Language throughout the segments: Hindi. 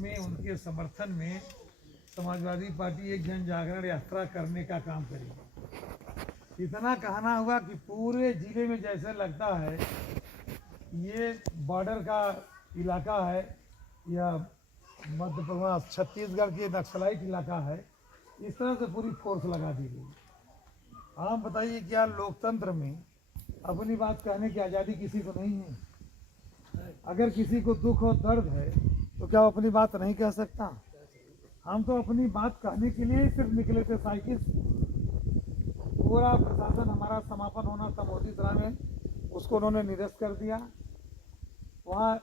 में उनके समर्थन में समाजवादी पार्टी एक जन जागरण यात्रा करने का काम करेगी। इतना कहना हुआ कि पूरे जिले में जैसे लगता है ये बॉर्डर का इलाका है या मध्य प्रदेश छत्तीसगढ़ के नक्सलाइट इलाका है, इस तरह से पूरी फोर्स लगा दी गई। आप बताइए क्या लोकतंत्र में अपनी बात कहने की आज़ादी किसी को नहीं है? अगर किसी को दुख और दर्द है तो क्या वो अपनी बात नहीं कह सकता? हम तो अपनी बात कहने के लिए ही सिर्फ निकले थे साइकिल। पूरा प्रशासन हमारा समापन होना था मोदी सराय में, उसको उन्होंने निरस्त कर दिया। वहाँ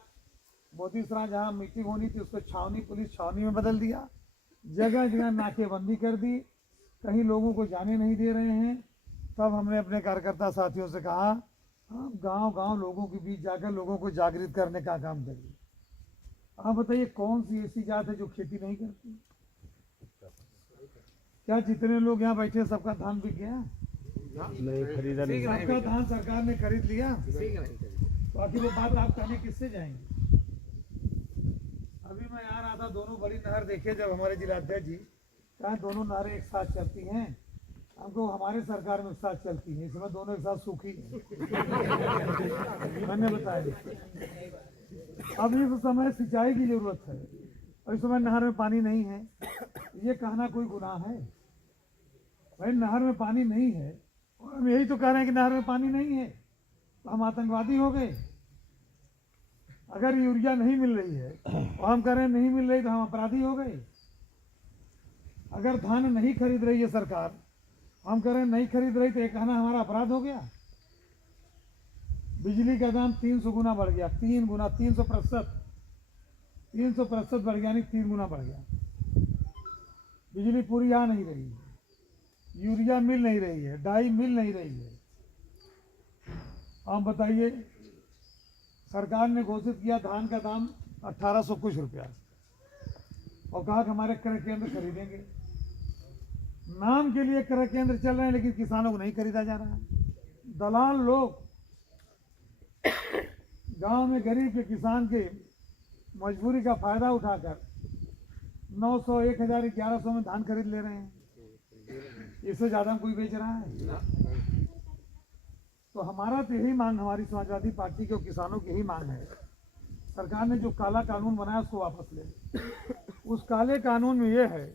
मोदी सराय जहाँ मीटिंग होनी थी उसको छावनी, पुलिस छावनी में बदल दिया। जगह जगह नाकेबंदी कर दी, कहीं लोगों को जाने नहीं दे रहे हैं। तब हमने अपने कार्यकर्ता साथियों से कहा हम गांव गांव लोगों के बीच जाकर लोगों को जागृत करने का काम करिए। आप बताइए कौन सी ऐसी जात है जो खेती नहीं करती? क्या जितने लोग यहाँ बैठे सबका धान बिक गया? नहीं खरीदा नहीं। सबका धान सरकार ने खरीद लिया, तो आखिर वो बात आप कहने किससे जाएंगे? अभी मैं यहाँ रहा था, दोनों बड़ी नहर देखे जब हमारे जिलाध्यक्ष जी कहा दोनों नहरें एक साथ चलती हैं। हमको हमारे सरकार में एक साथ चलती है, इसमें दोनों एक साथ सूखी मैंने बताया। अब इस समय सिंचाई की जरूरत है और इस समय नहर में पानी नहीं है, ये कहना कोई गुनाह है? भाई नहर में पानी नहीं है और हम यही तो कह रहे हैं कि नहर में पानी नहीं है, तो हम आतंकवादी हो गए। अगर यूरिया नहीं मिल रही है और हम कह रहे हैं नहीं मिल रही तो हम अपराधी हो गए। अगर धान नहीं खरीद रही है सरकार, हम कह रहे हैं नहीं खरीद रही तो ये कहना हमारा अपराध हो गया। बिजली का दाम 300 गुना बढ़ गया, 3 गुना, 300% बढ़ गया, यानी 3 गुना बढ़ गया। बिजली पूरी आ नहीं रही है, यूरिया मिल नहीं रही है, डाई मिल नहीं रही है। आप बताइए, सरकार ने घोषित किया धान का दाम 1800 कुछ रुपया और कहा कि हमारे क्रय केंद्र खरीदेंगे। नाम के लिए क्रय केंद्र चल रहे हैं लेकिन किसानों को नहीं खरीदा जा रहा है। दलाल लोग गांव में गरीब के किसान के मजबूरी का फायदा उठाकर 900, 1000, 1100 में धान खरीद ले रहे हैं। इससे ज़्यादा कोई बेच रहा है? तो हमारा तो यही मांग, हमारी समाजवादी पार्टी के और किसानों की यही मांग है, सरकार ने जो काला कानून बनाया उसको वापस ले। उस काले कानून में ये है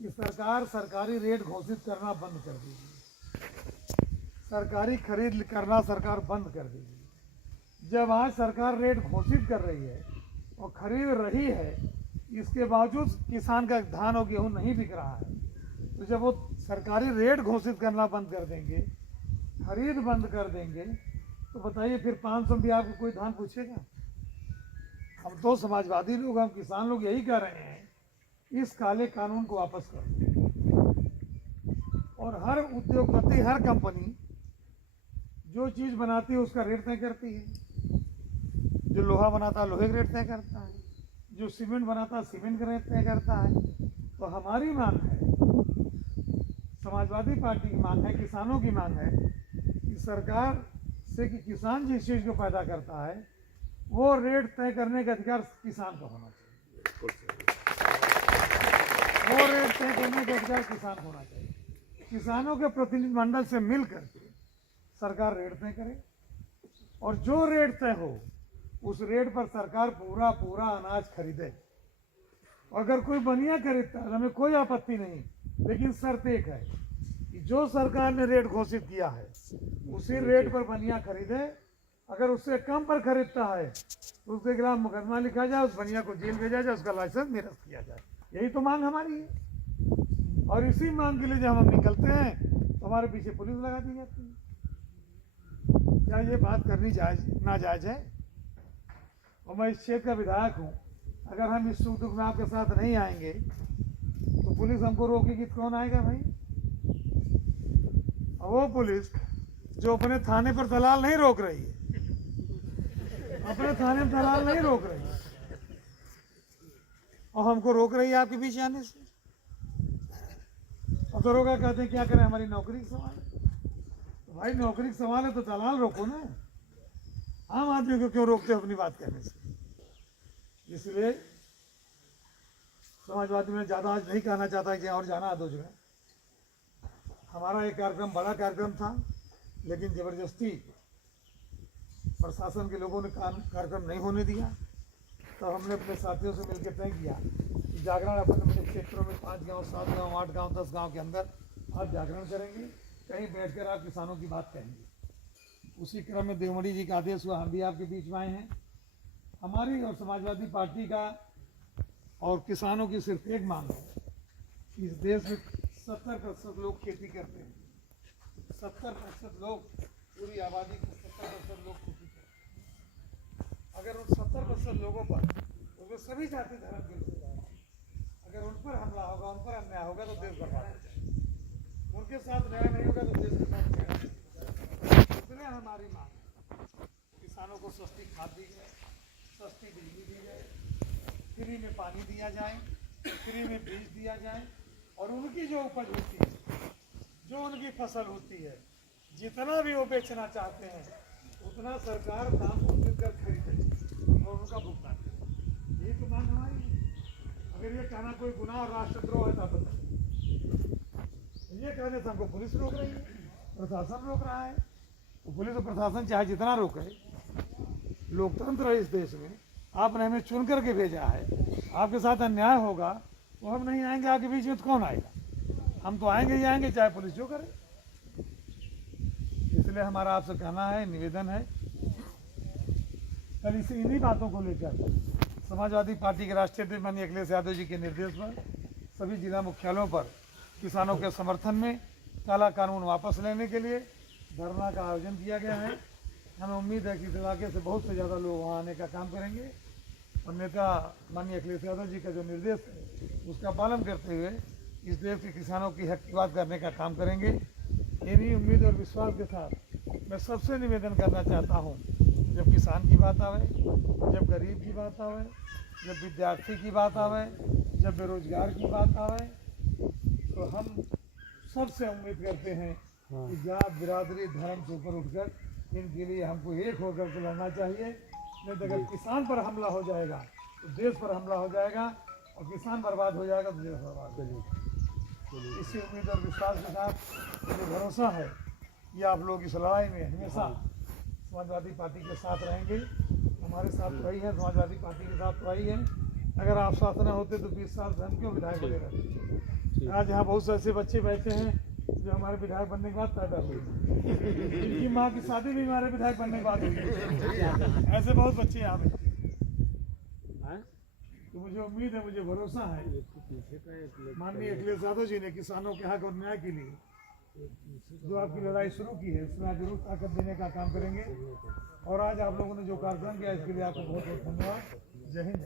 कि सरकार सरकारी रेट घोषित करना बंद कर देगी, सरकारी खरीद करना सरकार बंद कर देगी। जब आज सरकार रेट घोषित कर रही है और खरीद रही है, इसके बावजूद किसान का धान और गेहूँ नहीं बिक रहा है, तो जब वो सरकारी रेट घोषित करना बंद कर देंगे, खरीद बंद कर देंगे, तो बताइए फिर 500 भी आपको कोई धान पूछेगा? हम तो समाजवादी लोग, हम किसान लोग यही कह रहे हैं इस काले कानून को वापस करो। और हर उद्योगपति, हर कंपनी जो चीज़ बनाती है उसका रेट तय करती है। जो लोहा बनाता है लोहे का रेट तय करता है, जो सीमेंट बनाता है सीमेंट का रेट तय करता है। तो हमारी मांग है, समाजवादी पार्टी की मांग है, किसानों की मांग है कि सरकार से कि किसान जिस चीज़ को पैदा करता है वो रेट तय करने का अधिकार किसान को होना चाहिए। वो रेट तय करने का अधिकार किसान को होना चाहिए। किसानों के प्रतिनिधिमंडल से मिलकर सरकार रेट तय करे और जो रेट तय हो उस रेट पर सरकार पूरा पूरा अनाज खरीदे। अगर कोई बनिया खरीदता है हमें कोई आपत्ति नहीं, लेकिन शर्त एक है कि जो सरकार ने रेट घोषित किया है उसी रेट पर बनिया खरीदे। अगर उससे कम पर खरीदता है तो उसके खिलाफ मुकदमा लिखा जाए, उस बनिया को जेल भेजा जाए, उसका लाइसेंस निरस्त किया जाए। यही तो मांग हमारी है और इसी मांग के लिए जब हम निकलते हैं तो हमारे पीछे पुलिस लगा दी जाती है। क्या ये बात करनी जायज नाजायज है? और मैं इस क्षेत्र का विधायक हूँ, अगर हम इस सुख दुख में आपके साथ नहीं आएंगे तो पुलिस हमको रोकेगी तो कौन आएगा भाई? और वो पुलिस जो अपने थाने पर दलाल नहीं रोक रही है, अपने थाने में दलाल नहीं रोक रही है और हमको रोक रही है आपके बीच आने से। और दरोगा कहते हैं क्या करें, हमारी नौकरी का सवाल है। तो भाई नौकरी का सवाल है तो दलाल रोको ना, आम आदमी को क्यों रोकते हो अपनी बात कहने से? इसलिए समाजवादी में ज़्यादा आज नहीं कहना चाहता कि और जाना है 2 जगह। हमारा एक कार्यक्रम बड़ा कार्यक्रम था, लेकिन ज़बरदस्ती प्रशासन के लोगों ने कार्यक्रम नहीं होने दिया। तब हमने अपने साथियों से मिलकर तय किया कि जागरण अपने अपने क्षेत्रों में 5 गांव, 7 गांव, 8 गांव, 10 गांव के अंदर आप जागरण करेंगे, कहीं बैठकर आप किसानों की बात कहेंगे। उसी क्रम में देवमणि जी का आदेश हुआ, हम भी आपके बीच में आए हैं। हमारी और समाजवादी पार्टी का और किसानों की सिर्फ एक मांग है, इस देश में 70% लोग खेती करते हैं। 70% लोग, पूरी आबादी के 70% लोग खेती करते हैं। अगर उन 70% लोगों पर, उसमें सभी जाति धर्म के लोग, अगर उन पर हमला होगा, उन पर अन्याय होगा तो देश बर्बाद हो जाएगा। उनके साथ न्याय नहीं होगा तो देश के साथ न्याय नहीं होगा। इसलिए हमारी मांग है, किसानों को सस्ती खाद दी जाए, सस्ती बिजली दी जाए, फ्री में पानी दिया जाए, फ्री में बीज दिया जाए, और उनकी जो उपज होती है, जो उनकी फसल होती है, जितना भी वो बेचना चाहते हैं उतना सरकार दाम उचित कर खरीदे और उनका भुगतान करे। यही तो मांग हमारी है। अगर ये कहना कोई गुनाह और राष्ट्रद्रोह है तो बताइए। ये कहने से हमको पुलिस रोक रही है, प्रशासन रोक रहा है। तो पुलिस और प्रशासन चाहे जितना रोके, लोकतंत्र है इस देश में, आपने हमें चुन करके भेजा है। आपके साथ अन्याय होगा तो हम नहीं आएंगे आपके बीच में, तो कौन आएगा? हम तो आएंगे ही आएंगे, चाहे पुलिस जो करे। इसलिए हमारा आपसे कहना है, निवेदन है, कल इन्हीं बातों को लेकर समाजवादी पार्टी के राष्ट्रीय अध्यक्ष माननीय अखिलेश यादव जी के निर्देश पर सभी जिला मुख्यालयों पर किसानों के समर्थन में काला कानून वापस लेने के लिए धरना का आयोजन किया गया है। हमें उम्मीद है कि इस इलाके से बहुत से ज़्यादा लोग वहाँ आने का काम करेंगे और नेता माननीय अखिलेश यादव जी का जो निर्देश है उसका पालन करते हुए इस देश के किसानों की हक की बात करने का काम करेंगे। इन्हीं उम्मीद और विश्वास के साथ मैं सबसे निवेदन करना चाहता हूँ, जब किसान की बात आवे, जब गरीब की बात आवे, जब विद्यार्थी की बात आवे, जब बेरोजगार की बात आवे, तो हम सबसे उम्मीद करते हैं कि जात, बिरादरी, धर्म से ऊपर उठकर इनके लिए हमको एक होकर के लड़ना चाहिए। नहीं तो अगर किसान पर हमला हो जाएगा तो देश पर हमला हो जाएगा, और किसान बर्बाद हो जाएगा तो देश बर्बाद हो जाएगा। इसी उम्मीद और विश्वास के साथ मुझे भरोसा है कि आप लोग इस लड़ाई में हमेशा समाजवादी पार्टी के साथ रहेंगे। हमारे साथ तो वही है, समाजवादी पार्टी के साथ तो वही है। अगर आप साथ न होते तो 20 साल से हम क्यों विधायक बने रहते? आज यहाँ बहुत से ऐसे बच्चे बैठे हैं जो हमारे विधायक बनने के बाद पैदा हुए, जिनकी माँ की शादी भी हमारे विधायक बनने के बाद हुई। ऐसे बहुत बच्चे यहाँ बैठे। तो मुझे उम्मीद है, मुझे भरोसा है, माननीय अखिलेश यादव जी ने किसानों के हक और न्याय के लिए जो आपकी लड़ाई शुरू की है उसमें आप जरूर ताकत देने का काम करेंगे। और आज आप लोगों ने जो कार्यक्रम किया इसके लिए आपको बहुत बहुत धन्यवाद। जय हिंद।